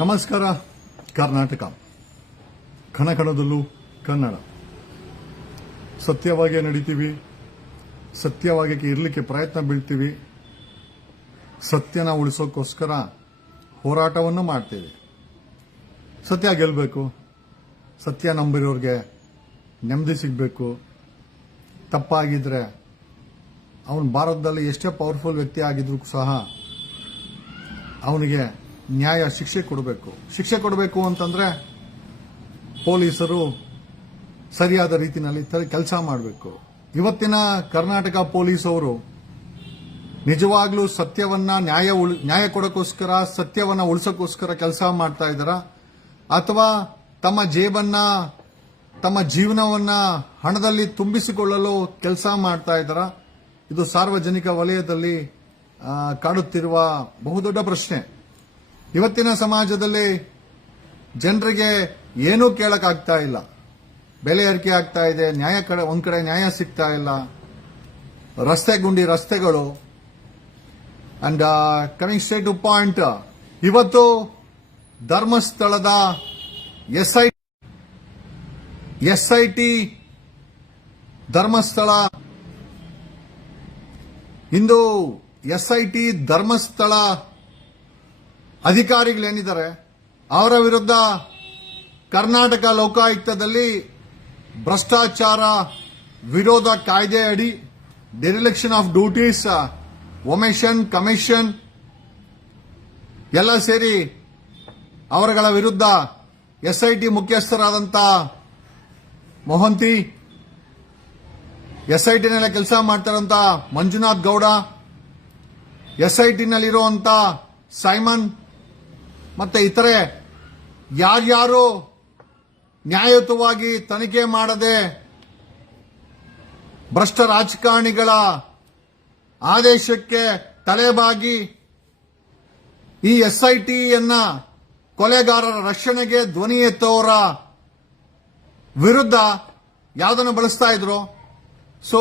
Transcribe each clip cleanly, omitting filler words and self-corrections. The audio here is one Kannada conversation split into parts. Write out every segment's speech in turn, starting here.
ನಮಸ್ಕಾರ. ಕರ್ನಾಟಕ ಕಣಕಣದಲ್ಲೂ ಕನ್ನಡ. ಸತ್ಯವಾಗಿ ನಡೀತೀವಿ, ಸತ್ಯವಾಗಿ ಇರಲಿಕ್ಕೆ ಪ್ರಯತ್ನ ಬೀಳ್ತೀವಿ, ಸತ್ಯನ ಉಳಿಸೋಕ್ಕೋಸ್ಕರ ಹೋರಾಟವನ್ನು ಮಾಡ್ತೀವಿ. ಸತ್ಯ ಗೆಲ್ಲಬೇಕು, ಸತ್ಯ ನಂಬಿರೋರಿಗೆ ನೆಮ್ಮದಿ ಸಿಗಬೇಕು. ತಪ್ಪಾಗಿದ್ರೆ ಅವನು ಭಾರತದಲ್ಲಿ ಎಷ್ಟೇ ಪವರ್ಫುಲ್ ವ್ಯಕ್ತಿ ಆಗಿದ್ರೂ ಸಹ ಅವನಿಗೆ ನ್ಯಾಯ ಶಿಕ್ಷೆ ಕೊಡಬೇಕು. ಶಿಕ್ಷೆ ಕೊಡಬೇಕು ಅಂತಂದ್ರೆ ಪೊಲೀಸರು ಸರಿಯಾದ ರೀತಿಯಲ್ಲಿ ಕೆಲಸ ಮಾಡಬೇಕು. ಇವತ್ತಿನ ಕರ್ನಾಟಕ ಪೊಲೀಸ್ ಅವರು ನಿಜವಾಗ್ಲೂ ಸತ್ಯವನ್ನ ನ್ಯಾಯ ಕೊಡೋಕ್ಕೋಸ್ಕರ, ಸತ್ಯವನ್ನ ಉಳಿಸೋಕ್ಕೋಸ್ಕರ ಕೆಲಸ ಮಾಡ್ತಾ ಇದ್ದಾರ, ಅಥವಾ ತಮ್ಮ ಜೇಬನ್ನ, ತಮ್ಮ ಜೀವನವನ್ನ ಹಣದಲ್ಲಿ ತುಂಬಿಸಿಕೊಳ್ಳಲು ಕೆಲಸ ಮಾಡ್ತಾ ಇದ್ದಾರ? ಇದು ಸಾರ್ವಜನಿಕ ವಲಯದಲ್ಲಿ ಕಾಡುತ್ತಿರುವ ಬಹುದೊಡ್ಡ ಪ್ರಶ್ನೆ. ಇವತ್ತಿನ ಸಮಾಜದಲ್ಲಿ ಜನರಿಗೆ ಏನೂ ಕೇಳಕ್ಕಾಗ್ತಾ ಇಲ್ಲ. ಬೆಲೆ ಏರಿಕೆ ಆಗ್ತಾ ಇದೆ, ಒಂದ್ ಕಡೆ ನ್ಯಾಯ ಸಿಗ್ತಾ ಇಲ್ಲ, ರಸ್ತೆಗಳು. And coming straight to point, ಇವತ್ತು ಧರ್ಮಸ್ಥಳದ ಎಸ್ಐಟಿ ಧರ್ಮಸ್ಥಳ, ಇಂದು ಎಸ್ಐಟಿ ಧರ್ಮಸ್ಥಳ ಅಧಿಕಾರಿಗಳೇನಿದ್ದಾರೆ ಅವರ ವಿರುದ್ಧ ಕರ್ನಾಟಕ ಲೋಕಾಯುಕ್ತದಲ್ಲಿ ಭ್ರಷ್ಟಾಚಾರ ವಿರೋಧ ಕಾಯ್ದೆ ಅಡಿ dereliction of duties, omission, commission ಎಲ್ಲ ಸೇರಿ ಅವರುಗಳ ವಿರುದ್ಧ ಎಸ್ಐಟಿ ಮುಖ್ಯಸ್ಥರಾದಂಥ ಮೊಹಂತಿ, ಎಸ್ಐಟಿನಲ್ಲಿ ಕೆಲಸ ಮಾಡ್ತಾರಂತ ಮಂಜುನಾಥ್ ಗೌಡ, ಎಸ್ಐಟಿನಲ್ಲಿರುವಂತ ಸೈಮನ್ ಮತ್ತೆ ಇತರೆ ಯಾರ್ಯಾರು ನ್ಯಾಯಯುತವಾಗಿ ತನಿಖೆ ಮಾಡದೆ ಭ್ರಷ್ಟ ರಾಜಕಾರಣಿಗಳ ಆದೇಶಕ್ಕೆ ತಲೆಬಾಗಿ ಈ ಎಸ್ಐಟಿಯನ್ನ ಕೊಲೆಗಾರರ ರಕ್ಷಣೆಗೆ ಧ್ವನಿ ಎತ್ತವರ ವಿರುದ್ಧ ಯಾವುದನ್ನು ಬಳಸ್ತಾ ಇದ್ರು. ಸೊ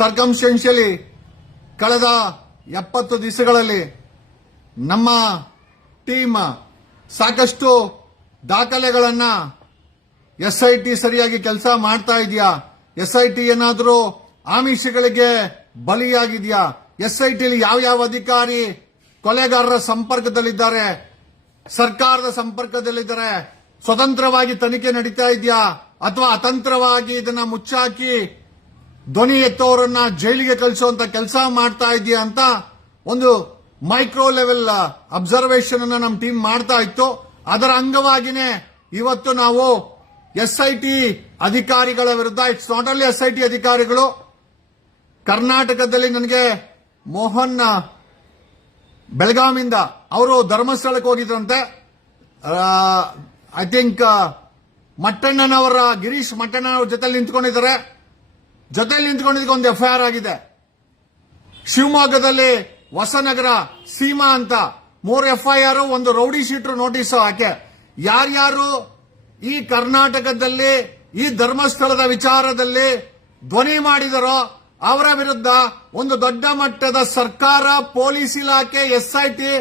ಸರ್ಕಮ್ಸ್ಟೆನ್ಷಿಯಲಿ ಕಳೆದ 70 ದಿವಸಗಳಲ್ಲಿ ನಮ್ಮ ಟೀಮ್ ಸಾಕಷ್ಟು ದಾಖಲೆಗಳನ್ನ ಎಸ್ಐಟಿ ಸರಿಯಾಗಿ ಕೆಲಸ ಮಾಡ್ತಾ ಇದೆಯಾ, ಎಸ್ಐಟಿ ಏನಾದರೂ ಆಮಿಷಗಳಿಗೆ ಬಲಿಯಾಗಿದೆಯಾ, ಎಸ್ಐಟಿಲಿ ಯಾವ ಅಧಿಕಾರಿ ಕೊಲೆಗಾರರ ಸಂಪರ್ಕದಲ್ಲಿದ್ದಾರೆ, ಸರ್ಕಾರದ ಸಂಪರ್ಕದಲ್ಲಿದ್ದಾರೆ, ಸ್ವತಂತ್ರವಾಗಿ ತನಿಖೆ ನಡೀತಾ ಇದೆಯಾ ಅಥವಾ ಅತಂತ್ರವಾಗಿ ಇದನ್ನ ಮುಚ್ಚಾಕಿ ಧ್ವನಿ ಎತ್ತೋರನ್ನ ಜೈಲಿಗೆ ಕಳಿಸುವಂತ ಕೆಲಸ ಮಾಡ್ತಾ ಇದೆಯಾ ಅಂತ ಒಂದು ಮೈಕ್ರೋ ಲೆವೆಲ್ ಅಬ್ಸರ್ವೇಷನ್ ಅನ್ನ ನಮ್ಮ ಟೀಮ್ ಮಾಡ್ತಾ ಇತ್ತು. ಅದರ ಅಂಗವಾಗಿನೇ ಇವತ್ತು ನಾವು ಎಸ್ಐಟಿ ಅಧಿಕಾರಿಗಳ ವಿರುದ್ಧ, ಇಟ್ಸ್ ನಾಟ್ ಓನ್ಲಿ ಎಸ್ಐಟಿ ಅಧಿಕಾರಿಗಳು, ಕರ್ನಾಟಕದಲ್ಲಿ ನನಗೆ ಮೋಹನ್ ಬೆಳಗಾವಿಯಿಂದ ಅವರು ಧರ್ಮಸ್ಥಳಕ್ಕೆ ಹೋಗಿದ್ರಂತೆ. ಐ ಥಿಂಕ್ ಮಟ್ಟಣ್ಣನವರ, ಗಿರೀಶ್ ಮಟ್ಟಣ್ಣನವರ ಜೊತೆಲಿ ನಿಂತ್ಕೊಂಡಿದ್ದಾರೆ. ಜೊತೆಲಿ ನಿಂತ್ಕೊಂಡಿದ್ದಕ್ಕೆ ಒಂದು ಎಫ್ಐಆರ್ ಆಗಿದೆ. ಶಿವಮೊಗ್ಗದಲ್ಲಿ ಹೊಸನಗರ ಸೀಮಾ ಅಂತ 3 ಎಫ್ಐಆರ್, ಒಂದು ರೌಡಿ ಶೀಟರ್ ನೋಟಿಸ್ ಹಾಕಿ ಯಾರ್ಯಾರು ಈ ಕರ್ನಾಟಕದಲ್ಲಿ ಈ ಧರ್ಮಸ್ಥಳದ ವಿಚಾರದಲ್ಲಿ ಧ್ವನಿ ಮಾಡಿದರೋ ಅವರ ವಿರುದ್ಧ ಒಂದು ದೊಡ್ಡ ಮಟ್ಟದ ಸರ್ಕಾರ, ಪೊಲೀಸ್ ಇಲಾಖೆ, ಎಸ್ಐಟಿ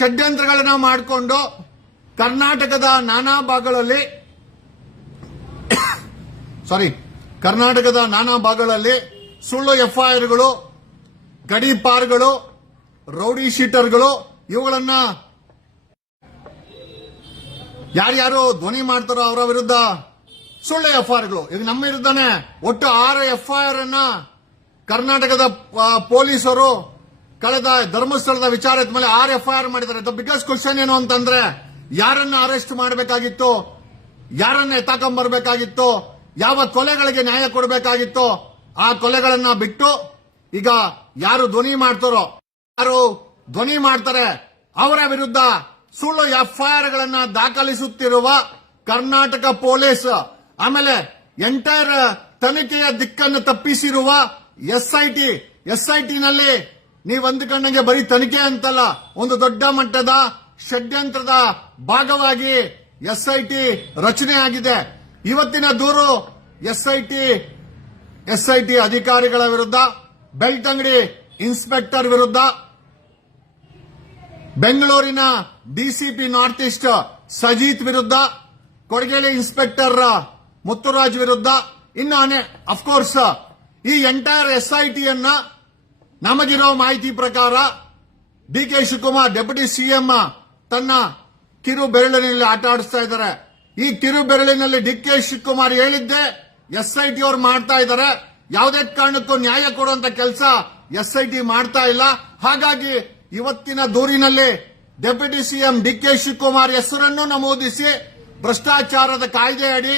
ಷಡ್ಯಂತ್ರಗಳನ್ನ ಮಾಡಿಕೊಂಡು ಕರ್ನಾಟಕದ ನಾನಾ ಭಾಗಗಳಲ್ಲಿ ಸುಳ್ಳು ಎಫ್ಐಆರ್ಗಳು, ಗಡೀಪಾರ್ಗಳು, ರೌಡಿ ಶೀಟರ್ಗಳು, ಇವುಗಳನ್ನ ಯಾರ್ಯಾರು ಧ್ವನಿ ಮಾಡ್ತಾರೋ ಅವರ ವಿರುದ್ಧ ಸುಳ್ಳು ಎಫ್ಐಆರ್ಗಳು. ಈಗ ನಮ್ಮ ವಿರುದ್ಧನೇ ಒಟ್ಟು 6 ಎಫ್ಐಆರ್ ಅನ್ನ ಕರ್ನಾಟಕದ ಪೊಲೀಸರು ಕಳೆದ ಧರ್ಮಸ್ಥಳದ ವಿಚಾರದ ಮೇಲೆ 6 ಎಫ್ಐಆರ್ ಮಾಡಿದ್ದಾರೆ. ದ ಬಿಗ್ಗೆಸ್ಟ್ ಕ್ವಶನ್ ಏನು ಅಂತಂದ್ರೆ, ಯಾರನ್ನ ಅರೆಸ್ಟ್ ಮಾಡಬೇಕಾಗಿತ್ತು, ಯಾರನ್ನ ಎತ್ತಾಕೊಂಡ್ಬರ್ಬೇಕಾಗಿತ್ತು, ಯಾವ ಕೊಲೆಗಳಿಗೆ ನ್ಯಾಯ ಕೊಡಬೇಕಾಗಿತ್ತು, ಆ ಕೊಲೆಗಳನ್ನ ಬಿಟ್ಟು ಈಗ ಯಾರು ಧ್ವನಿ ಮಾಡ್ತಾರೆ ಅವರ ವಿರುದ್ಧ ಸುಳ್ಳು ಎಫ್ಐಆರ್ ಗಳನ್ನ ದಾಖಲಿಸುತ್ತಿರುವ ಕರ್ನಾಟಕ ಪೊಲೀಸ್, ಆಮೇಲೆ ಎಂಟೈರ್ ತನಿಖೆಯ ದಿಕ್ಕನ್ನು ತಪ್ಪಿಸಿರುವ ಎಸ್ಐಟಿನಲ್ಲಿ ನೀವು ಅಂದುಕೊಂಡಂಗೆ ಬರೀ ತನಿಖೆ ಅಂತಲ್ಲ, ಒಂದು ದೊಡ್ಡ ಮಟ್ಟದ ಷಡ್ಯಂತ್ರದ ಭಾಗವಾಗಿ ಎಸ್ಐಟಿ ರಚನೆ ಆಗಿದೆ. ಇವತ್ತಿನ ದೂರು ಎಸ್ಐಟಿ ಅಧಿಕಾರಿಗಳ ವಿರುದ್ಧ, ಬೆಳ್ತಂಗಡಿ ಇನ್ಸ್ಪೆಕ್ಟರ್ ವಿರುದ್ಧ, ಬೆಂಗಳೂರಿನ ಡಿಸಿಪಿ ನಾರ್ತ್ ಈಸ್ಟ್ ಸಜೀತ್ ವಿರುದ್ಧ, ಕೊಡಗೇಲಿ ಇನ್ಸ್ಪೆಕ್ಟರ್ ಮುತ್ತುರಾಜ್ ವಿರುದ್ಧ, ಇನ್ನು ಅಫ್ಕೋರ್ಸ್ ಈ ಎಂಟೈರ್ SIT ಅನ್ನ ನಮಗಿರೋ ಮಾಹಿತಿ ಪ್ರಕಾರ DK ಶಿವಕುಮಾರ್ ಡೆಪ್ಯೂಟಿ CM ತನ್ನ ಕಿರು ಬೆರಳಿನಲ್ಲಿ ಆಟ ಆಡಿಸ್ತಾ ಇದ್ದಾರೆ. ಈ ಕಿರು ಬೆರಳಿನಲ್ಲಿ DK ಶಿವಕುಮಾರ್ ಹೇಳಿದ್ದೆ SIT ಅವರು ಮಾಡ್ತಾ ಇದ್ದಾರೆ. ಯಾವುದೇ ಕಾರಣಕ್ಕೂ ನ್ಯಾಯ ಕೊಡುವಂತ ಕೆಲಸ SIT ಮಾಡ್ತಾ ಇಲ್ಲ. ಹಾಗಾಗಿ ಇವತ್ತಿನ ದೂರಿನಲ್ಲಿ ಡೆಪ್ಯೂಟಿ CM DK ಶಿವಕುಮಾರ್ ಹೆಸರನ್ನು ನಮೂದಿಸಿ ಭ್ರಷ್ಟಾಚಾರದ ಕಾಯ್ದೆ ಅಡಿ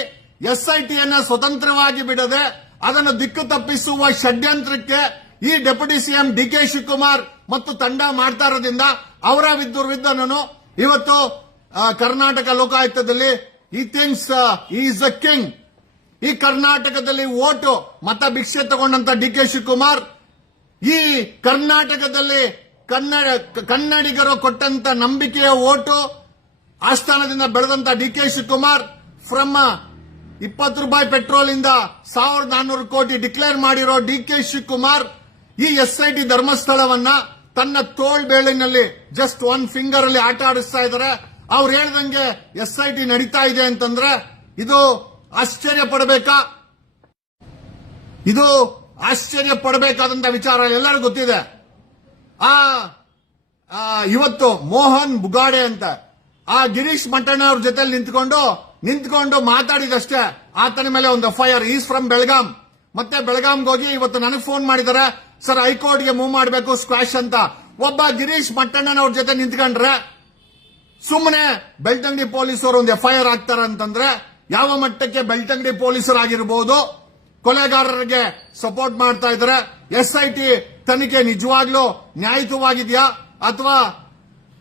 SIT ಅನ್ನ ಸ್ವತಂತ್ರವಾಗಿ ಬಿಡದೆ ಅದನ್ನು ದಿಕ್ಕು ತಪ್ಪಿಸುವ ಷಡ್ಯಂತ್ರಕ್ಕೆ ಈ ಡೆಪ್ಯೂಟಿ CM DK ಶಿವಕುಮಾರ್ ಮತ್ತು ತಂಡ ಮಾಡ್ತಾ ಇರೋದ್ರಿಂದ ಅವರ ವಿರುದ್ಧನೂ ಇವತ್ತು ಕರ್ನಾಟಕ ಲೋಕಾಯುಕ್ತದಲ್ಲಿ ಈ ಥಿಂಗ್ಸ್ ಈಸ್ ಅ ಕಿಂಗ್. ಈ ಕರ್ನಾಟಕದಲ್ಲಿ ಓಟು ಮತ ಭಿಕ್ಷೆ ತಗೊಂಡಂತ DK ಶಿವಕುಮಾರ್ ಈ ಕರ್ನಾಟಕದಲ್ಲಿ ಕನ್ನಡಿಗರು ಕೊಟ್ಟಂತ ನಂಬಿಕೆಯ ಓಟು ಆಸ್ಥಾನದಿಂದ ಬೆಳೆದಂತ DK ಶಿವಕುಮಾರ್ ಫ್ರಮ್ 20 ರೂಪಾಯಿ ಪೆಟ್ರೋಲ್ ಇಂದ 1400 ಕೋಟಿ ಡಿಕ್ಲೇರ್ ಮಾಡಿರೋ DK ಶಿವಕುಮಾರ್ ಈ SIT ಧರ್ಮಸ್ಥಳವನ್ನ ತನ್ನ ತೋಳ್ಬೇಳಿನಲ್ಲಿ ಜಸ್ಟ್ ಒನ್ ಫಿಂಗರ್ ಅಲ್ಲಿ ಆಟ ಆಡಿಸ್ತಾ ಇದ್ದಾರೆ. ಅವ್ರು ಹೇಳ್ದಂಗೆ SIT ನಡೀತಾ ಇದೆ ಅಂತಂದ್ರೆ ಇದು ಆಶ್ಚರ್ಯ ಪಡಬೇಕಾ? ಇದು ಆಶ್ಚರ್ಯ ಪಡಬೇಕಾದಂತ ವಿಚಾರ ಎಲ್ಲರಿಗೂ ಗೊತ್ತಿದೆ. ಇವತ್ತು ಮೋಹನ್ ಬುಗಾಡೆ ಅಂತ ಆ ಗಿರೀಶ್ ಮಟ್ಟಣ್ಣ ಅವ್ರ ಜೊತೆ ನಿಂತ್ಕೊಂಡು ಮಾತಾಡಿದಷ್ಟೇ ಆತನ ಮೇಲೆ ಒಂದು FIR. Is from Belgaum. ಮತ್ತೆ ಬೆಳಗಾಂಗೆ ಹೋಗಿ ಇವತ್ತು ನನಗೆ ಫೋನ್ ಮಾಡಿದ್ದಾರೆ, ಸರ್ ಹೈಕೋರ್ಟ್ಗೆ ಮೂವ್ ಮಾಡಬೇಕು ಸ್ಕ್ವಾಶ್ ಅಂತ. ಒಬ್ಬ ಗಿರೀಶ್ ಮಟ್ಟಣ್ಣನವ್ರ ಜೊತೆ ನಿಂತ್ಕೊಂಡ್ರೆ ಸುಮ್ಮನೆ ಬೆಳ್ತಂಗಡಿ ಪೊಲೀಸರು ಒಂದು FIR ಆಗ್ತಾರ ಅಂತಂದ್ರೆ ಯಾವ ಮಟ್ಟಕ್ಕೆ ಬೆಳ್ತಂಗಡಿ ಪೊಲೀಸರಾಗಿರ್ಬೋದು ಕೊಲೆಗಾರರಿಗೆ ಸಪೋರ್ಟ್ ಮಾಡ್ತಾ ಇದ್ದಾರೆ? SIT ತನಿಖೆ ನಿಜವಾಗ್ಲೂ ನ್ಯಾಯಯುತವಾಗಿದೆಯಾ ಅಥವಾ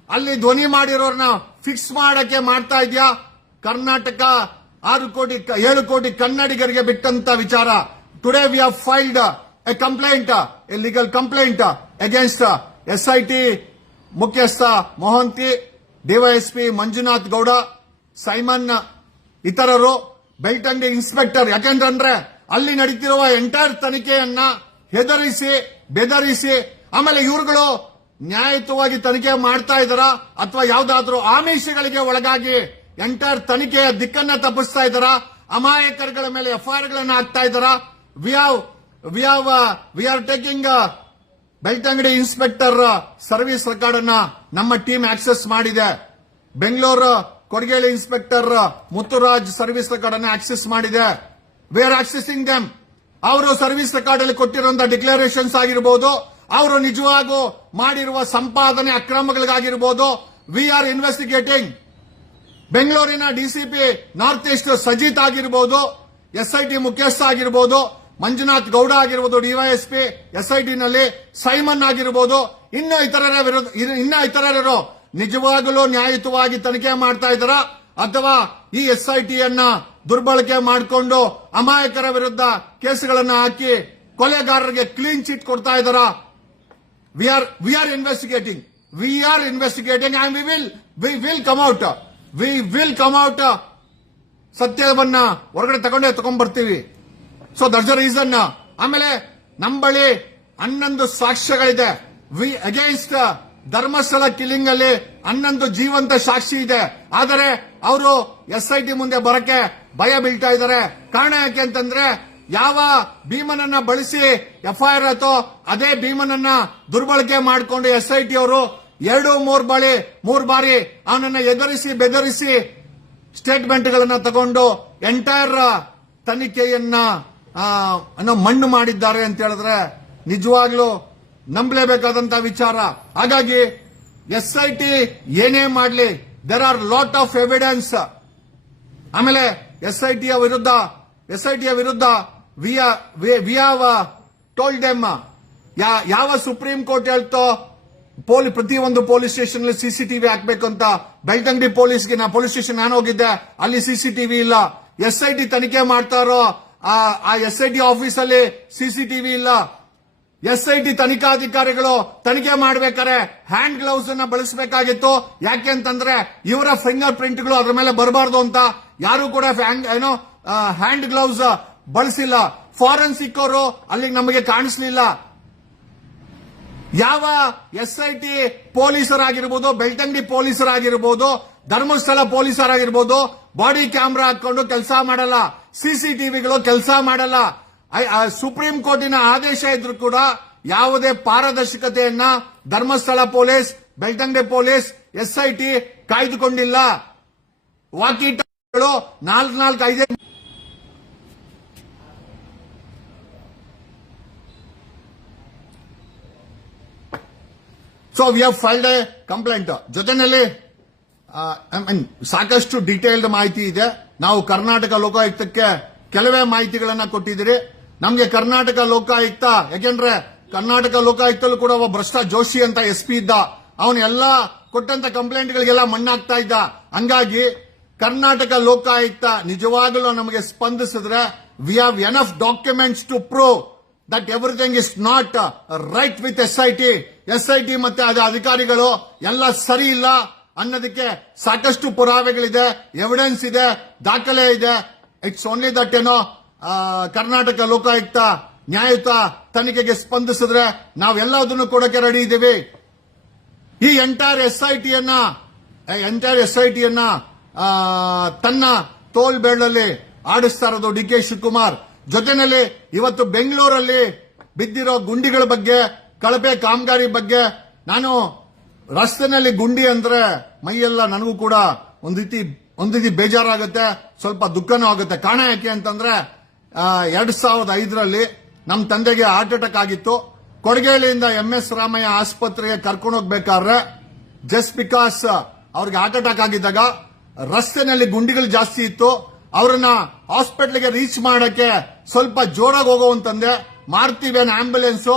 ಅಲ್ಲಿ ಧ್ವನಿ ಮಾಡಿರೋರ್ನ ಫಿಕ್ಸ್ ಮಾಡಕ್ಕೆ ಮಾಡ್ತಾ ಇದೆಯಾ? ಕರ್ನಾಟಕ 7 ಕೋಟಿ ಕನ್ನಡಿಗರಿಗೆ ಬಿಟ್ಟಂತ ವಿಚಾರ. Today we have filed a complaint, A legal complaint against SIT ಮುಖ್ಯಸ್ಥ ಮೊಹಂತಿ, DYSP ಮಂಜುನಾಥ್ ಗೌಡ, ಸೈಮನ್ ಇತರರು, ಬೆಳ್ತಂಗಡಿ ಇನ್ಸ್ಪೆಕ್ಟರ್. ಯಾಕೆಂದ್ರೆ ಅಲ್ಲಿ ನಡೀತಿರುವ ಎಂಟೈರ್ ತನಿಖೆಯನ್ನ ಹೆದರಿಸಿ ಬೆದರಿಸಿ ಆಮೇಲೆ ಇವ್ರುಗಳು ನ್ಯಾಯಯುತವಾಗಿ ತನಿಖೆ ಮಾಡ್ತಾ ಇದ್ದಾರ ಅಥವಾ ಯಾವ್ದಾದ್ರೂ ಆಮಿಷಗಳಿಗೆ ಒಳಗಾಗಿ ಎಂಟೈರ್ ತನಿಖೆಯ ದಿಕ್ಕನ್ನ ತಪ್ಪಿಸ್ತಾ ಇದ್ದಾರ? ಅಮಾಯಕರುಗಳ ಮೇಲೆ FIR ಗಳನ್ನ ಹಾಕ್ತಾ ಇದ್ದಾರ? We are taking Belthangady inspector service record ಅನ್ನ ನಮ್ಮ ಟೀಮ್ ಆಕ್ಸೆಸ್ ಮಾಡಿದೆ. ಬೆಂಗಳೂರು ಕೊಡಗೇಲಿ ಇನ್ಸ್ಪೆಕ್ಟರ್ ಮುತ್ತುರಾಜ್ ಸರ್ವಿಸ್ ರೆಕಾರ್ಡ್ ಅನ್ನ ಆಕ್ಸೆಸ್ ಮಾಡಿದೆ. We are accessing them. ಅವರು ಸರ್ವಿಸ್ ರೆಕಾರ್ಡ್ ಅಲ್ಲಿ ಕೊಟ್ಟಿರುವಂತಹ ಡಿಕ್ಲರೇಷನ್ಸ್ ಆಗಿರಬಹುದು, ಅವರು ನಿಜವಾಗೂ ಮಾಡಿರುವ ಸಂಪಾದನೆ ಅಕ್ರಮಗಳಿಗಾಗಿರ್ಬೋದು. We are investigating. ಬೆಂಗಳೂರಿನ DCP ನಾರ್ತ್ ಈಸ್ಟ್ ಸಜಿತ್ ಆಗಿರಬಹುದು, SIT ಮುಖ್ಯಸ್ಥ ಆಗಿರಬಹುದು, ಮಂಜುನಾಥ್ ಗೌಡ ಆಗಿರಬಹುದು, DYSP SIT ನಲ್ಲಿ ಸೈಮನ್ ಆಗಿರಬಹುದು, ಇನ್ನು ಇತರರು ನಿಜವಾಗಲೂ ನ್ಯಾಯಯುತವಾಗಿ ತನಿಖೆ ಮಾಡ್ತಾ ಇದ್ದಾರಾ ಅಥವಾ ಈ SIT ಅನ್ನ ದುರ್ಬಳಕೆ ಮಾಡಿಕೊಂಡು ಅಮಾಯಕರ ವಿರುದ್ಧ ಕೇಸುಗಳನ್ನ ಹಾಕಿ ಕೊಲೆಗಾರರಿಗೆ ಕ್ಲೀನ್ ಚಿಟ್ ಕೊಡ್ತಾ ಇದ್ದಾರಾ? We are investigating and we will come out. ಸತ್ಯವನ್ನ ಹೊರಗಡೆ ತಗೊಂಡ್ಬರ್ತೀವಿ. So that's the reason. ಆಮೇಲೆ ನಮ್ಮ ಬಳಿ 11 ಸಾಕ್ಷ್ಯಗಳಿದೆ. ವಿ ಅಗೇನ್ಸ್ಟ್ ಧರ್ಮಸ್ಥಳ ಕಿಲ್ಲಿಂಗ್ ಅಲ್ಲಿ 11 ಜೀವಂತ ಸಾಕ್ಷಿ ಇದೆ. ಆದರೆ ಅವರು SIT ಮುಂದೆ ಬರಕ್ಕೆ ಭಯ ಬೀಳ್ತಾ ಇದ್ದಾರೆ. ಕಾರಣ ಯಾಕೆ ಅಂತಂದ್ರೆ ಯಾವ ಭೀಮನನ್ನ ಬಳಸಿ FIR ಆಯ್ತೋ ಅದೇ ಭೀಮನನ್ನ ದುರ್ಬಳಕೆ ಮಾಡಿಕೊಂಡು SIT ಅವರು 2-3 ಬಾರಿ ಅವನನ್ನ ಎದುರಿಸಿ ಬೆದರಿಸಿ ಸ್ಟೇಟ್ಮೆಂಟ್ ಗಳನ್ನ ತಗೊಂಡು ಎಂಟೈರ್ ತನಿಖೆಯನ್ನ ಮಣ್ಣು ಮಾಡಿದ್ದಾರೆ ಅಂತ ಹೇಳಿದ್ರೆ ನಿಜವಾಗ್ಲೂ ನಂಬಲೇಬೇಕಾದಂತ ವಿಚಾರ. ಹಾಗಾಗಿ SIT ಏನೇ ಮಾಡಲಿ there are lot of evidence. ಆಮೇಲೆ SIT ವಿರುದ್ಧ ವಿ ಹ್ಯಾವ್ ಟೋಲ್ಡ್ ದೆಮ್. ಯಾವ ಸುಪ್ರೀಂ ಕೋರ್ಟ್ ಹೇಳ್ತೋ ಪ್ರತಿಯೊಂದು ಪೊಲೀಸ್ ಸ್ಟೇಷನ್ ಅಲ್ಲಿ CCTV ಹಾಕ್ಬೇಕು ಅಂತ. ಬೆಳ್ತಂಗಡಿ ಪೊಲೀಸ್ ಸ್ಟೇಷನ್ ನಾನು ಹೋಗಿದ್ದೆ, ಅಲ್ಲಿ CCTV ಇಲ್ಲ. SIT ತನಿಖೆ ಮಾಡ್ತಾ ಇರೋ ಆ SIT ಆಫೀಸ್ ಅಲ್ಲಿ CCTV ಇಲ್ಲ. SIT ತನಿಖಾಧಿಕಾರಿಗಳು ತನಿಖೆ ಮಾಡಬೇಕಾದ್ರೆ ಹ್ಯಾಂಡ್ ಗ್ಲೌಸ್ ಅನ್ನ ಬಳಸಬೇಕಾಗಿತ್ತು. ಯಾಕೆ ಅಂತಂದ್ರೆ ಇವರ ಫಿಂಗರ್ ಪ್ರಿಂಟ್ಗಳು ಅದ್ರ ಮೇಲೆ ಬರಬಾರ್ದು ಅಂತ ಯಾರು ಕೂಡ ಹ್ಯಾಂಡ್ ಗ್ಲೌಸ್ ಬಳಸಿಲ್ಲ. ಫಾರೆನ್ಸಿಕ್ ಅವರು ಅಲ್ಲಿ ನಮಗೆ ಕಾಣಿಸಲಿಲ್ಲ. ಯಾವ SIT ಪೊಲೀಸರಾಗಿರ್ಬೋದು, ಬೆಳ್ತಂಗಡಿ ಪೊಲೀಸರಾಗಿರ್ಬೋದು, ಧರ್ಮಸ್ಥಳ ಪೊಲೀಸರಾಗಿರ್ಬೋದು ಬಾಡಿ ಕ್ಯಾಮ್ರಾ ಹಾಕೊಂಡು ಕೆಲಸ ಮಾಡಲ್ಲ, ಸಿಸಿಟಿವಿಗಳು ಕೆಲಸ ಮಾಡಲ್ಲ. ಸುಪ್ರೀಂ ಕೋರ್ಟಿನ ಆದೇಶ ಇದ್ರೂ ಕೂಡ ಯಾವುದೇ ಪಾರದರ್ಶಕತೆಯನ್ನ Dharmasthala police, Belthangady police, SIT ಕಾಯ್ದುಕೊಂಡಿಲ್ಲ. ವಾಕಿ ಟಾಕಿಗಳು 4-5 so we have filed a complaint. ಜೊತೆನಲ್ಲಿ ಸಾಕಷ್ಟು ಡೀಟೇಲ್ಡ್ ಮಾಹಿತಿ ಇದೆ. ನಾವು ಕರ್ನಾಟಕ ಲೋಕಾಯುಕ್ತಕ್ಕೆ ಕೆಲವೇ ಮಾಹಿತಿಗಳನ್ನ ಕೊಟ್ಟಿದ್ದೀರಿ. ನಮ್ಗೆ ಕರ್ನಾಟಕ ಲೋಕಾಯುಕ್ತ, ಯಾಕೆಂದ್ರೆ ಕರ್ನಾಟಕ ಲೋಕಾಯುಕ್ತಲ್ಲೂ ಕೂಡ ಒಬ್ಬ ಭ್ರಷ್ಟ ಜೋಶಿ ಅಂತ SP ಇದ್ದ, ಅವನು ಎಲ್ಲಾ ಕೊಟ್ಟಂತ ಕಂಪ್ಲೇಂಟ್ಗಳಿಗೆಲ್ಲ ಮಣ್ಣಾಗ್ತಾ ಇದ್ದ. ಹಂಗಾಗಿ ಕರ್ನಾಟಕ ಲೋಕಾಯುಕ್ತ ನಿಜವಾಗಲೂ ನಮಗೆ ಸ್ಪಂದಿಸಿದ್ರೆ we have enough documents to prove that everything is not right with SIT ಮತ್ತೆ ಅದ ಅಧಿಕಾರಿಗಳು ಎಲ್ಲ ಸರಿ ಇಲ್ಲ ಅನ್ನೋದಕ್ಕೆ ಸಾಕಷ್ಟು ಪುರಾವೆಗಳಿದೆ, ಎವಿಡೆನ್ಸ್ ಇದೆ, ದಾಖಲೆ ಇದೆ. It's only that Karnataka Lokayukta ನ್ಯಾಯಯುತ ತನಿಖೆಗೆ ಸ್ಪಂದಿಸಿದ್ರೆ ನಾವೆಲ್ಲದನ್ನು ಕೊಡಕ್ಕೆ ರೆಡಿ ಇದ್ದೀವಿ. ಈ ಎಂಟೈರ್ SIT ಯನ್ನ ತನ್ನ ತೋಳ್ಬೇಳಲ್ಲಿ ಆಡಿಸ್ತಾ ಇರೋದು DK ಶಿವಕುಮಾರ್. ಜೊತೆಯಲ್ಲಿ ಇವತ್ತು ಬೆಂಗಳೂರಲ್ಲಿ ಬಿದ್ದಿರೋ ಗುಂಡಿಗಳ ಬಗ್ಗೆ, ಕಳಪೆ ಕಾಮಗಾರಿ ಬಗ್ಗೆ, ನಾನು ರಸ್ತೆನಲ್ಲಿ ಗುಂಡಿ ಅಂದ್ರೆ ಮೈಯೆಲ್ಲ ನನಗೂ ಕೂಡ ಒಂದ್ ರೀತಿ ಬೇಜಾರಾಗುತ್ತೆ, ಸ್ವಲ್ಪ ದುಃಖನೂ ಆಗುತ್ತೆ. ಕಾರಣ ಯಾಕೆ ಅಂತಂದ್ರೆ 2005ರಲ್ಲಿ ನಮ್ಮ ತಂದೆಗೆ ಹಾರ್ಟ್ ಅಟ್ಯಾಕ್ ಆಗಿತ್ತು. ಕೊಡಗೇಳಿಯಿಂದ MS ರಾಮಯ್ಯ ಆಸ್ಪತ್ರೆಗೆ ಕರ್ಕೊಂಡು ಹೋಗ್ಬೇಕಾದ್ರೆ ಜಸ್ಟ್ ಬಿಕಾಸ್ ಅವ್ರಿಗೆ ಹಾರ್ಟ್ ಅಟ್ಯಾಕ್ ಆಗಿದ್ದಾಗ ರಸ್ತೆನಲ್ಲಿ ಗುಂಡಿಗಳು ಜಾಸ್ತಿ ಇತ್ತು. ಅವರನ್ನ ಹಾಸ್ಪಿಟಲ್ಗೆ ರೀಚ್ ಮಾಡಕ್ಕೆ ಸ್ವಲ್ಪ ಜೋರಾಗಿ ಹೋಗುವಂತಂದೆ. ಮಾರುತಿ ಆಂಬ್ಯುಲೆನ್ಸ್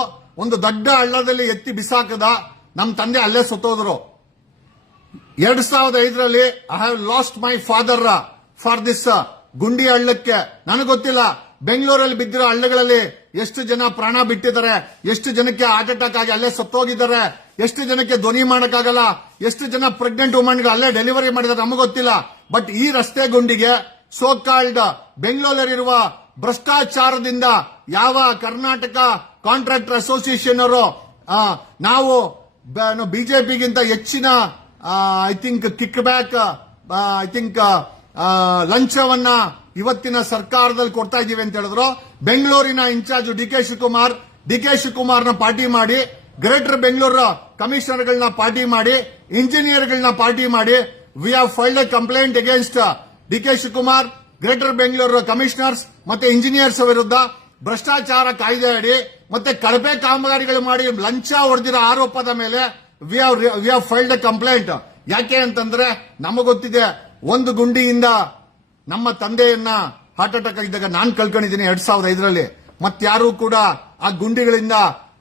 ಒಂದು ದೊಡ್ಡ ಹಳ್ಳದಲ್ಲಿ ಎತ್ತಿ ಬಿಸಾಕದ. ನಮ್ಮ ತಂದೆ ಅಲ್ಲೇ ಸತ್ತೋದ್ರು. 2005ರಲ್ಲಿ I have lost my father for this ಗುಂಡಿ ಹಳ್ಳಕ್ಕೆ. ನನಗೆ ಗೊತ್ತಿಲ್ಲ ಬೆಂಗಳೂರಲ್ಲಿ ಬಿದ್ದಿರೋ ಹಳ್ಳಗಳಲ್ಲಿ ಎಷ್ಟು ಜನ ಪ್ರಾಣ ಬಿಟ್ಟಿದ್ದಾರೆ, ಎಷ್ಟು ಜನಕ್ಕೆ ಹಾರ್ಟ್ ಅಟ್ಯಾಕ್ ಆಗಿ ಅಲ್ಲೇ ಸತ್ತೋಗಿದ್ದಾರೆ, ಎಷ್ಟು ಜನಕ್ಕೆ ಧ್ವನಿ ಮಾಡಕ್ಕಾಗಲ್ಲ, ಎಷ್ಟು ಜನ ಪ್ರೆಗ್ನೆಂಟ್ ವುಮನ್ಗೆ ಅಲ್ಲೇ ಡೆಲಿವರಿ ಮಾಡಿದ್ದಾರೆ, ನಮಗೆ ಗೊತ್ತಿಲ್ಲ. ಬಟ್ ಈ ರಸ್ತೆ ಗುಂಡಿಗೆ ಸೋ ಕಾಲ್ಡ್ ಬೆಂಗಳೂರಲ್ಲಿರುವ ಭ್ರಷ್ಟಾಚಾರದಿಂದ ಯಾವ ಕರ್ನಾಟಕ ಕಾಂಟ್ರಾಕ್ಟರ್ ಅಸೋಸಿಯೇಷನ್ ಅವರು ನಾವು ಬಿಜೆಪಿಗಿಂತ ಹೆಚ್ಚಿನ I think kick back, I think ಲಂಚವನ್ನ ಇವತ್ತಿನ ಸರ್ಕಾರದಲ್ಲಿ ಕೊಡ್ತಾ ಇದೀವಿ ಅಂತ ಹೇಳಿದ್ರು. ಬೆಂಗಳೂರಿನ ಇನ್ಚಾರ್ಜ್ DK ಶಿವಕುಮಾರ್ನ ಪಾರ್ಟಿ ಮಾಡಿ, ಗ್ರೇಟರ್ ಬೆಂಗಳೂರು ಕಮಿಷನರ್ಗಳನ್ನ ಪಾರ್ಟಿ ಮಾಡಿ, ಇಂಜಿನಿಯರ್ಗಳನ್ನ ಪಾರ್ಟಿ ಮಾಡಿ, we have filed a complaint against DK Shivakumar, greater Bengaluru commissioners ಮತ್ತೆ ಇಂಜಿನಿಯರ್ಸ್ ವಿರುದ್ಧ ಭ್ರಷ್ಟಾಚಾರ ಕಾಯ್ದೆ ಅಡಿ ಮತ್ತೆ ಕಳಪೆ ಕಾಮಗಾರಿಗಳು ಮಾಡಿ ಲಂಚ ಹೊಡೆದಿರೋ ಆರೋಪದ ಮೇಲೆ V have filed a complaint. ಯಾಕೆ ಅಂತಂದ್ರೆ ನಮಗೆ ಗೊತ್ತಿದೆ, ಒಂದು ಗುಂಡಿಯಿಂದ ನಮ್ಮ ತಂದೆಯನ್ನ ಹಾರ್ಟ್ ಅಟ್ಯಾಕ್ ಆಗಿದ್ದಾಗ ನಾನು ಕಳ್ಕೊಂಡಿದ್ದೀನಿ 2005ರಲ್ಲಿ. ಮತ್ತಾರೂ ಕೂಡ ಆ ಗುಂಡಿಗಳಿಂದ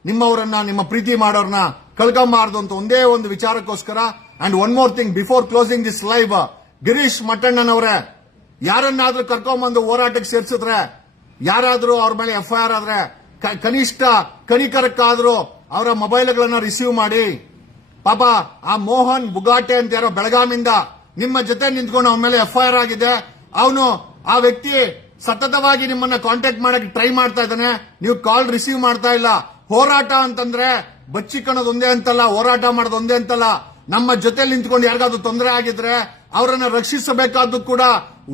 ನಿಮ್ಮವರನ್ನ, ನಿಮ್ಮ ಪ್ರೀತಿ ಮಾಡೋರ್ನ ಕಳ್ಕೊಂಬಾರ್ದು ಅಂತ ಒಂದೇ ಒಂದು ವಿಚಾರಕ್ಕೋಸ್ಕರ. And one more thing before closing this live, Girish ಮಟ್ಟಣ್ಣನವರೇ, ಯಾರನ್ನಾದ್ರೂ ಕರ್ಕೊಂಡ್ಬಂದು ಹೋರಾಟಕ್ಕೆ ಸೇರಿಸಿದ್ರೆ, ಯಾರಾದ್ರೂ ಅವ್ರ ಮೇಲೆ FIR ಆದ್ರೆ ಕನಿಷ್ಠ ಕನಿಕರಕ್ಕಾದ್ರೂ ಅವರ ಮೊಬೈಲ್ಗಳನ್ನ ರಿಸೀವ್ ಮಾಡಿ. ಪಾಪ ಆ ಮೋಹನ್ ಬುಗಾಟೆ ಅಂತ ಯಾರೋ ಬೆಳಗಾಮಿಂದ ನಿಮ್ಮ ಜೊತೆ ನಿಂತ್ಕೊಂಡು ಅವನ ಮೇಲೆ FIR ಆಗಿದೆ. ಅವನು ಆ ವ್ಯಕ್ತಿ ಸತತವಾಗಿ ನಿಮ್ಮನ್ನ ಕಾಂಟ್ಯಾಕ್ಟ್ ಮಾಡಕ್ಕೆ ಟ್ರೈ ಮಾಡ್ತಾ ಇದ್ದಾನೆ, ನೀವು ಕಾಲ್ ರಿಸೀವ್ ಮಾಡ್ತಾ ಇಲ್ಲ. ಹೋರಾಟ ಅಂತಂದ್ರೆ ಬಚ್ಚಿಕೊಳ್ಳೋದು ಒಂದೇ ಅಂತಲ್ಲ, ಹೋರಾಟ ಮಾಡೋದು ಒಂದೇ ಅಂತಲ್ಲ. ನಮ್ಮ ಜೊತೆ ನಿಂತ್ಕೊಂಡು ಯಾರಿಗಾದ್ರೂ ತೊಂದರೆ ಆಗಿದ್ರೆ ಅವರನ್ನ ರಕ್ಷಿಸಬೇಕಾದ್ದು ಕೂಡ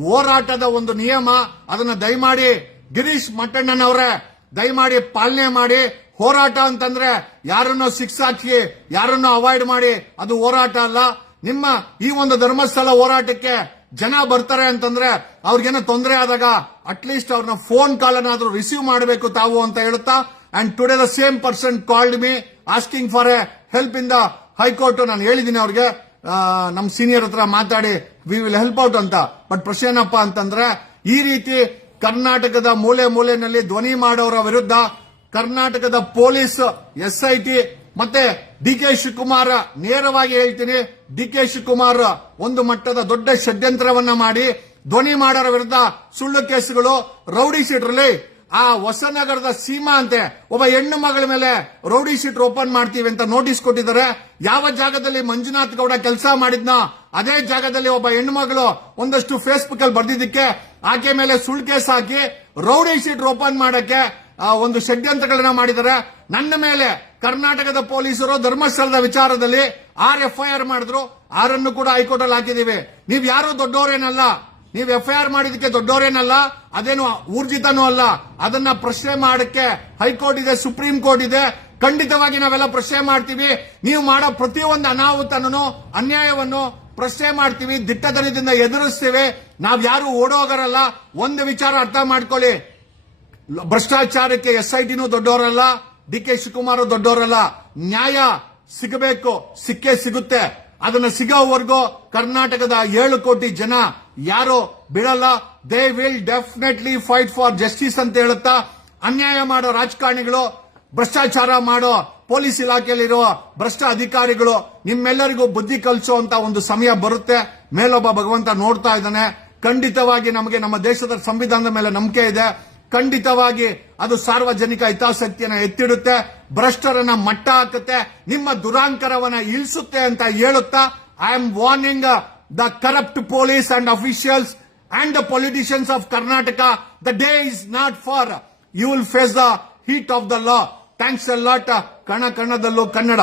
ಹೋರಾಟದ ಒಂದು ನಿಯಮ. ಅದನ್ನ ದಯಮಾಡಿ ಗಿರೀಶ್ ಮಟ್ಟಣ್ಣನವರೇ ದಯಮಾಡಿ ಪಾಲನೆ ಮಾಡಿ. ಹೋರಾಟ ಅಂತಂದ್ರೆ ಯಾರನ್ನೋ ಶಿಕ್ಷಾಕಿ, ಯಾರನ್ನೋ ಅವಾಯ್ಡ್ ಮಾಡಿ ಅದು ಹೋರಾಟ ಅಲ್ಲ. ನಿಮ್ಮ ಈ ಒಂದು ಧರ್ಮಸ್ಥಳ ಹೋರಾಟಕ್ಕೆ ಜನ ಬರ್ತಾರೆ ಅಂತಂದ್ರೆ ಅವ್ರಿಗೇನೋ ತೊಂದರೆ ಆದಾಗ ಅಟ್ಲೀಸ್ಟ್ ಅವ್ರನ್ನ ಫೋನ್ ಕಾಲ್ ಅನ್ನಾದ್ರೂ ರಿಸೀವ್ ಮಾಡಬೇಕು ತಾವು ಅಂತ ಹೇಳುತ್ತಾ. And today the same person called me asking for A help in the high court. ನಾನು ಹೇಳಿದ್ದೀನಿ ಅವ್ರಿಗೆ, ನಮ್ಮ ಸೀನಿಯರ್ ಹತ್ರ ಮಾತಾಡಿ ವಿ ವಿಲ್ ಹೆಲ್ಪ್ ಔಟ್ ಅಂತ. ಬಟ್ ಪ್ರಶ್ನೆ ಏನಪ್ಪಾ ಅಂತಂದ್ರೆ, ಈ ರೀತಿ ಕರ್ನಾಟಕದ ಮೂಲೆ ಮೂಲೆಯಲ್ಲಿ ಧ್ವನಿ ಮಾಡೋರ ವಿರುದ್ಧ ಕರ್ನಾಟಕದ ಪೊಲೀಸ್, SIT ಮತ್ತೆ DK ಶಿವಕುಮಾರ್, ನೇರವಾಗಿ ಹೇಳ್ತೀನಿ, DK ಶಿವಕುಮಾರ್ ಒಂದು ಮಟ್ಟದ ದೊಡ್ಡ ಷಡ್ಯಂತ್ರವನ್ನ ಮಾಡಿ ಧ್ವನಿ ಮಾಡೋರ ವಿರುದ್ಧ ಸುಳ್ಳು ಕೇಸುಗಳು, ರೌಡಿ ಶೀಟ್ರಲ್ಲಿ ಆ ಹೊಸನಗರದ ಸೀಮಾ ಅಂತೆ ಒಬ್ಬ ಹೆಣ್ಣು ಮಗಳ ಮೇಲೆ ರೌಡಿ ಶೀಟ್ ಓಪನ್ ಮಾಡ್ತೀವಿ ಅಂತ ನೋಟಿಸ್ ಕೊಟ್ಟಿದ್ದಾರೆ. ಯಾವ ಜಾಗದಲ್ಲಿ ಮಂಜುನಾಥ್ ಗೌಡ ಕೆಲಸ ಮಾಡಿದ್ನೋ ಅದೇ ಜಾಗದಲ್ಲಿ ಒಬ್ಬ ಹೆಣ್ಣು ಮಗಳು ಒಂದಷ್ಟು ಫೇಸ್ಬುಕ್ ಅಲ್ಲಿ ಬರ್ದಿದ್ದಕ್ಕೆ ಆಕೆ ಮೇಲೆ ಸುಳ್ಳು ಕೇಸ್ ಹಾಕಿ ರೌಡಿ ಶೀಟ್ ಓಪನ್ ಮಾಡಕ್ಕೆ ಒಂದು ಷಡ್ಯಂತ್ರಗಳನ್ನ ಮಾಡಿದ್ದಾರೆ. ನನ್ನ ಮೇಲೆ ಕರ್ನಾಟಕದ ಪೊಲೀಸರು ಧರ್ಮಸ್ಥಳದ ವಿಚಾರದಲ್ಲಿ 6 FIR ಮಾಡಿದ್ರು. ಆರನ್ನು ಕೂಡ ಹೈಕೋರ್ಟ್ ಅಲ್ಲಿ ಹಾಕಿದೀವಿ. ನೀವ್ ಯಾರು ದೊಡ್ಡವರೇನಲ್ಲ, ನೀವು FIR ಮಾಡಿದಕ್ಕೆ ದೊಡ್ಡವರೇನಲ್ಲ, ಅದೇನು ಊರ್ಜಿತನೂ ಅಲ್ಲ. ಅದನ್ನ ಪ್ರಶ್ನೆ ಮಾಡಕ್ಕೆ ಹೈಕೋರ್ಟ್ ಇದೆ, ಸುಪ್ರೀಂ ಕೋರ್ಟ್ ಇದೆ. ಖಂಡಿತವಾಗಿ ನಾವೆಲ್ಲ ಪ್ರಶ್ನೆ ಮಾಡ್ತೀವಿ. ನೀವು ಮಾಡೋ ಪ್ರತಿಯೊಂದು ಅನಾಹುತನೂ ಅನ್ಯಾಯವನ್ನು ಪ್ರಶ್ನೆ ಮಾಡ್ತೀವಿ, ದಿಟ್ಟತನದಿಂದ ಎದುರಿಸ್ತೀವಿ. ನಾವ್ ಯಾರು ಓಡೋಗರಲ್ಲ. ಒಂದು ವಿಚಾರ ಅರ್ಥ ಮಾಡ್ಕೊಳ್ಳಿ, ಭ್ರಷ್ಟಾಚಾರಕ್ಕೆ SITನೂ ದೊಡ್ಡವರಲ್ಲ, DK ಶಿವಕುಮಾರ್ ದೊಡ್ಡವರಲ್ಲ. ನ್ಯಾಯ ಸಿಗಬೇಕು, ಸಿಕ್ಕೇ ಸಿಗುತ್ತೆ. ಅದನ್ನ ಸಿಗೋವರೆಗೂ ಕರ್ನಾಟಕದ 7 ಕೋಟಿ ಜನ ಯಾರು ಬಿಡಲ್ಲ. They will definitely fight for justice ಅಂತ ಹೇಳುತ್ತಾ, ಅನ್ಯಾಯ ಮಾಡೋ ರಾಜಕಾರಣಿಗಳು, ಭ್ರಷ್ಟಾಚಾರ ಮಾಡೋ ಪೊಲೀಸ್ ಇಲಾಖೆಯಲ್ಲಿರುವ ಭ್ರಷ್ಟ ಅಧಿಕಾರಿಗಳು, ನಿಮ್ಮೆಲ್ಲರಿಗೂ ಬುದ್ಧಿ ಕಲಿಸುವಂತ ಒಂದು ಸಮಯ ಬರುತ್ತೆ. ಮೇಲೊಬ್ಬ ಭಗವಂತ ನೋಡ್ತಾ ಇದ್ದಾನೆ. ಖಂಡಿತವಾಗಿ ನಮಗೆ ನಮ್ಮ ದೇಶದ ಸಂವಿಧಾನದ ಮೇಲೆ ನಂಬಿಕೆ ಇದೆ. ಖಂಡಿತವಾಗಿ ಅದು ಸಾರ್ವಜನಿಕ ಹಿತಾಸಕ್ತಿಯನ್ನು ಎತ್ತಿಡುತ್ತೆ, ಭ್ರಷ್ಟರನ್ನ ಮಟ್ಟ ಹಾಕುತ್ತೆ, ನಿಮ್ಮ ದುರಾಂಕರವನ್ನ ಇಳಿಸುತ್ತೆ ಅಂತ ಹೇಳುತ್ತಾ, I am warning the corrupt police and officials and the politicians of Karnataka. The day is not far you will face the heat of the law. Thanks a lot. ಕಣ ಕಣದಲ್ಲೂ ಕನ್ನಡ.